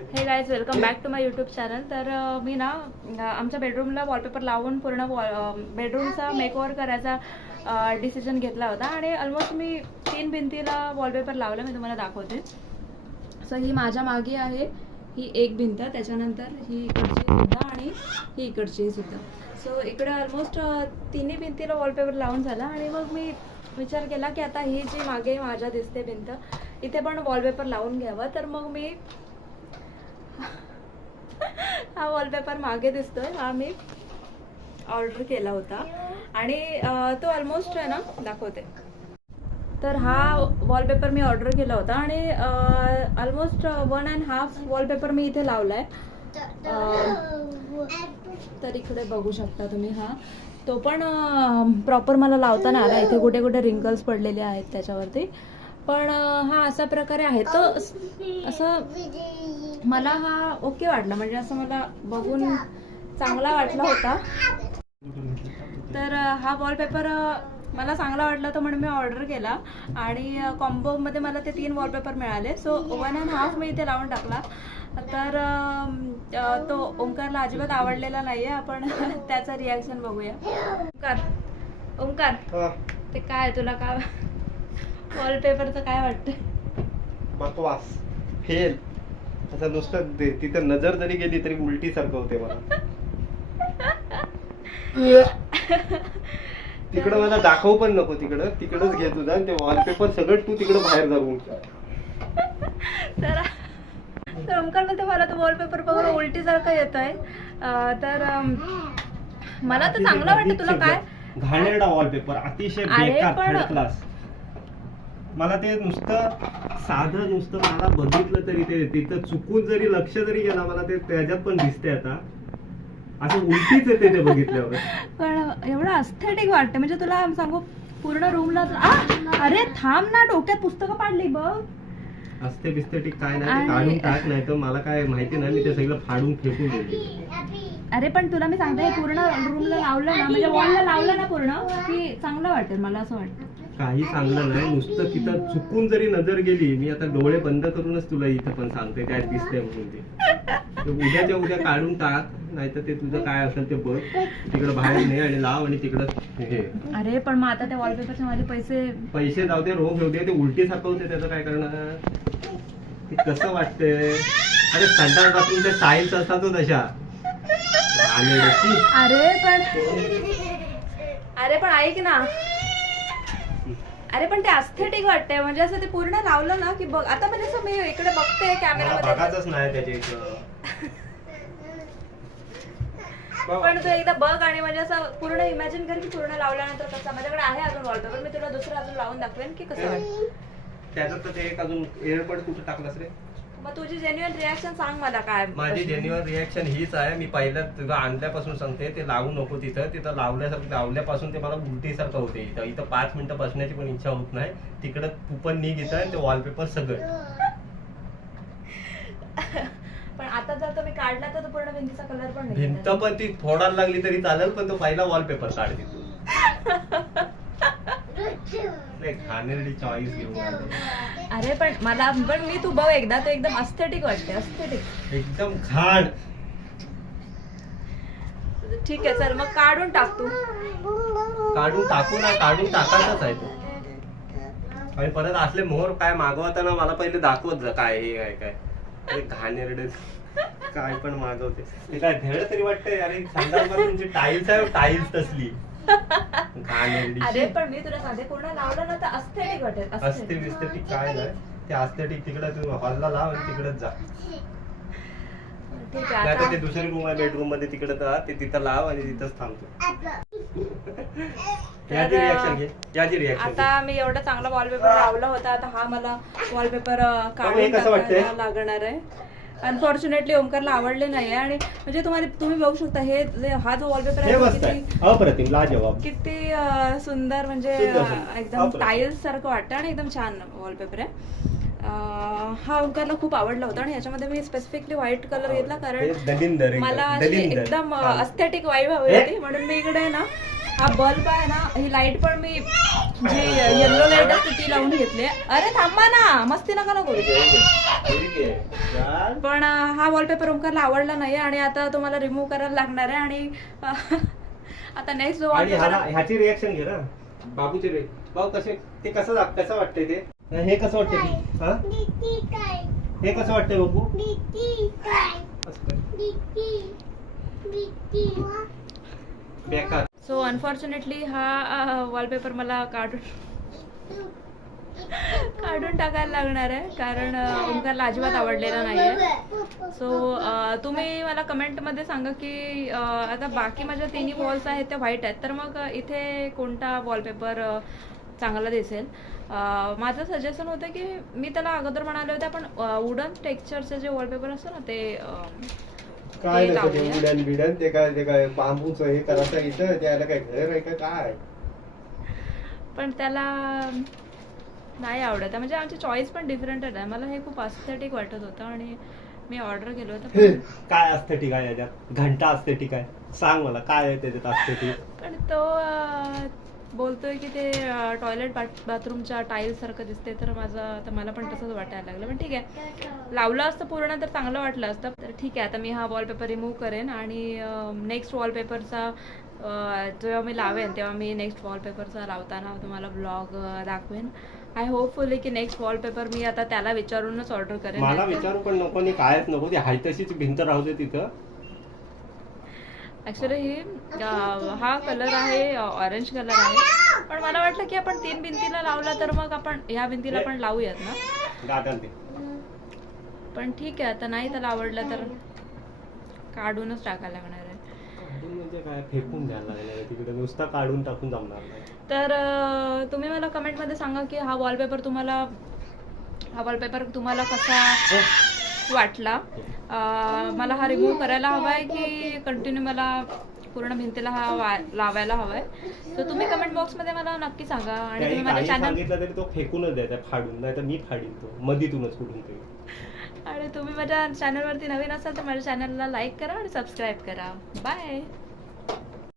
हे guys welcome back to my YouTube channel. तर मी ना आमच्या बेडरूमला वॉलपेपर लावून पूर्ण बेडरूमचा मेकओव्हर करायचा डिसिजन घेतला होता आणि ऑलमोस्ट मी 3 भिंतीला वॉलपेपर लावला. मी तुम्हाला दाखवते. सो ही माझ्या मागे आहे, ही एक भिंत, त्याच्यानंतर ही इकडची सुद्धा आणि ही इकडची सुद्धा. सो इकडे ऑलमोस्ट तिन्ही भिंतीला वॉलपेपर लावून झाला आणि मग मी विचार केला की आता ही जी मागे माझ्या दिसते भिंत, इथे पण वॉलपेपर लावून घ्यावा. तर मग मी हा वॉलपेपर मागे दिसतोय, हा मी ऑर्डर केला होता आणि तो ऑलमोस्ट आहे ना, दाखवते. तर हा वॉलपेपर मी ऑर्डर केला होता आणि ऑलमोस्ट 1.5 वॉलपेपर मी इथे लावलाय. तर इकडे बघू शकता तुम्ही, हा तो पण प्रॉपर मला लावता नाही आला. इथे कुठे कुठे रिंकल्स पडलेले आहेत त्याच्यावरती, पण हा असा प्रकारे आहे. तर असं मला हा ओके वाटला, म्हणजे असं मला बघून चांगला वाटला होता. तर हा वॉलपेपर मला चांगला वाटला तर म्हणून मी ऑर्डर केला आणि कॉम्बोमध्ये मला ते 3 वॉलपेपर मिळाले. सो 1.5 मी इथे लावून टाकला. तर तो ओंकारला अजिबात आवडलेला नाही आहे. आपण त्याचं रिॲक्शन बघूया. ओंकार, ते काय तुला काय वॉलपेपरचं काय वाटतं? बकवास, फेल. असं नुसतं तिथं नजर जरी गेली तरी उलटी सारखं होते मला. तिकडं मला दाखवू पण नको, तिकडच घे तुझा ते वॉलपेपर सगळं तू तिकडं बाहेर जाऊन. तर ओंकार म्हणते मला तो वॉलपेपर बघून उलटी सारखं येतोय. तर मला तर चांगलं वाटतं. तुला काय? घाणेरडा वॉलपेपर, अतिशय बेकार, थर्ड क्लास. मला ते नुसतं मला बघितलं तरी ते तिथं चुकून जरी लक्ष जरी गेला मला ते त्याच्यात पण दिसते. आता असं उलटीच येते ते बघितल्यावर. पण एवढं अस्थेटिक वाटतं, म्हणजे तुला सांगू पूर्ण रूमला. अरे थांब ना, डोक्यात पुस्तकं पाडली बघ. असते बिस्तेटिक काय नाही, काढून टाक, नाही तर मला काय माहिती नाही, मी ते सगळं फाडून फेकून देते. अरे पण तुला मी सांगते, हे पूर्ण रूमला लावलं ना, म्हणजे वॉलला लावलं ना पूर्ण, की चांगलं वाटेल. मला असं वाटतं काही चांगलं नाही. नुसतं तिथं चुकून जरी नजर गेली, मी आता डोळे बंद करूनच तुला इथं पण सांगते काय दिसतंय म्हणून. ते उद्याच्या उद्या काढून टाक, नाहीतर ते तुझं काय असेल ते बघ, तिकडं बाहेर नाही आणि लाव आणि तिकडं हे. अरे पण मग आता त्या वॉलपेपरचे माझे पैसे जाऊ दे, रोग येऊ दे, ते उलटी सारखं होते, त्याचं काय करणार? ते कसं वाटतंय? अरे संडास बाथरूमच्या टाईल्स असतात तो तशा. अरे पण ऐक ना, अरे पण ते अस्थेटिक वाटतंय, म्हणजे असं ते पूर्ण लावलं ना की बघ. आता म्हणजे असं मी इकडे बघते कॅमेरामध्ये, बघायचंच नाही त्याच्या इथं. पण तू एकदा बघ आणि म्हणजे असं पूर्ण इमॅजिन कर की पूर्ण लावल्यानंतर कसं. माझ्याकडे आहे अजून वॉलपेपर, मी तुला दुसरं अजून लावून दाखवेन की कसं वाटतं. त्याच्यात तर ते एक अजून एअरपड कुठं टाकलास रे? मग तुझी जेन्युइन रिॲक्शन सांग मला काय. माझी जेन्युइन रिॲक्शन हीच आहे. मी पहिल्या तुला आणल्यापासून सांगते, ते लावू नको तिथं लावल्यापासून ते मला उलटीसारखं होते. इथं 5 मिनिटं बसण्याची पण इच्छा होत नाही. तिकडं तू पण निघ आणि ते वॉलपेपर सगळं. पण आता जर तुम्ही काढला तर पूर्ण भिंतीचा कलर पण नाही. भिंत पण ती फोडायला लागली तरी चालेल, पण तो पहिला वॉलपेपर काढ तिथून. घाणेरडी चॉईस घेऊन. अरे पण मी तू बघ एकदा, तो एकदम अस्थेटिक वाटते. अस्थेटिक एकदम घाण. ठीक आहे, चल मग काढून टाक तू. काढून टाकायचाच आहे तो. आणि परत असले मोहर काय मागवताना मला पहिले दाखवत जा काय हे काय घाणेरडे काय पण मागवते. ते काय धेड तरी वाटतंय. अरे संडासबाथरूमची टाईल्स आहे, टाईल्स तसली घाणेरडी. अरे पण मी तुला सांगते, पूर्ण लावलं ना तर अस्थेटिक वाटेल. असते बिस्तेटिक काय नाही ते. अस्थेटिक तिकडे तू हॉलला लाव आणि तिकडेच जा. ठीक नाही तर आहे, ते दुसरी रूम आहे बेडरूम मध्ये, तिकडे जा, ते तिथं लाव आणि तिथंच थांबतो. याची रिॲक्शन आता मी एवढा चांगला वॉलपेपर लावला होता, आता हा मला वॉलपेपर काढून टाकायला लागणार आहे. अनफॉर्च्युनेटली ओंकारला आवडले नाही. आणि म्हणजे तुम्ही बघू शकता, हा जो वॉलपेपर आहे किती सुंदर, म्हणजे एकदम टाईल्स सारखं वाटतं आणि एकदम छान वॉलपेपर आहे. हा ओंकारला खूप आवडला होता आणि याच्यामध्ये मी स्पेसिफिकली व्हाईट कलर घेतला, कारण मला एकदम अस्थेटिक वाईब हवी होती. म्हणून मी इकडे ना हा बल्ब आहे ना, ही लाईट पण मी जी येल्लो लाईट असते ती लावून घेतली. अरे थांबा ना, मस्ती नका ना करू. पण हा वॉलपेपर ओमकारला आवडला नाही आणि आता तुम्हाला रिमूव्ह करायला लागणार आहे. आणि आता नेक्स्ट जो आणि वॉलपेपर ह्याची रिएक्शन घे ना बाबूची रे. भाऊ ते कसं वाटतंय ते? हे कसं वाटतंय हा? हे कसं वाटतंय बाबू? बेकार. सो अनफॉर्च्युनेटली हा वॉलपेपर मला काढून टाकायला लागणार आहे, कारण ओमकारला अजिबात आवडलेला नाहीये. सो तुम्ही मला कमेंटमध्ये सांगा की आता बाकी माझ्या तिन्ही वॉल्स आहेत त्या व्हाईट आहेत, तर मग इथे कोणता वॉलपेपर चांगला दिसेल. माझं सजेशन होतं की मी त्याला अगोदर म्हणाले होते आपण वुडन टेक्स्चरचे जे वॉलपेपर असतं ना ते काय ते नसतं ते लावूया. उड्यान बिडन ते काय बांबूचं हे करायचं इथं त्याला काय घर आहे का काय? पण त्याला नाही आवडत, म्हणजे आमची चॉईस पण डिफरंट आहे. मला हे खूप अस्थेटिक वाटत होतं आणि मी ऑर्डर केलं होतं. काय असतं ठीक आहे याच्यात? घंटा असते ठीक आहे, सांग मला काय आहे त्याच्यात असते ठीक? पण तो बोलतोय की ते टॉयलेट बाथरूमच्या टाईल सारखं दिसते, तर मला पण तसंच वाटायला लागलं. पण ठीक आहे, लावलं असतं पूर्ण तर चांगलं वाटलं असतं. तर ठीक आहे, आता मी हा वॉलपेपर रिमूव्ह करेन आणि नेक्स्ट वॉलपेपरचा जेव्हा मी लावेन तेव्हा मी नेक्स्ट वॉलपेपरचा लावताना तुम्हाला ब्लॉग दाखवेन. आय होपफुली की नेक्स्ट वॉलपेपर मी आता त्याला विचारूनच ऑर्डर करेन. मला विचारू पण नको आणि कायच नको, ती हाय तशीच भिंत राहू दे तिथं. ऍक्च्युली ही हा कलर आहे ऑरेंज कलर आहे, पण मला वाटलं की आपण 3 भिंतीला लावला तर मग आपण ह्या भिंतीला पण लावूयात ना. गागन ते पण ठीक आहे, आता नाही त्याला आवडलं तर काढूनच टाकायला लागणार आहे. काढून म्हणजे काय फेकून द्यायला लागणार आहे तिकडे, नुसता काढून टाकून जमणार नाही. तर तुम्ही मला कमेंटमध्ये सांगा की हा वॉलपेपर तुम्हाला कसा वाटला. मला हा रिमूव्ह करायला हवा आहे की कंटिन्यू मला पूर्ण भिंतीला हा लावायला हवा आहे. तर तुम्ही कमेंट बॉक्समध्ये मला नक्की सांगा. आणि तुम्ही माझ्या चॅनल सांगितलं तरी तो फेकूनच द्यायचा फाडून, नाही तर मी फाडीन तो मधीतूनच कुठून तरी. आणि तुम्ही माझ्या चॅनलवरती नवीन असाल तर माझ्या चॅनलला लाईक करा आणि सबस्क्राईब करा. बाय.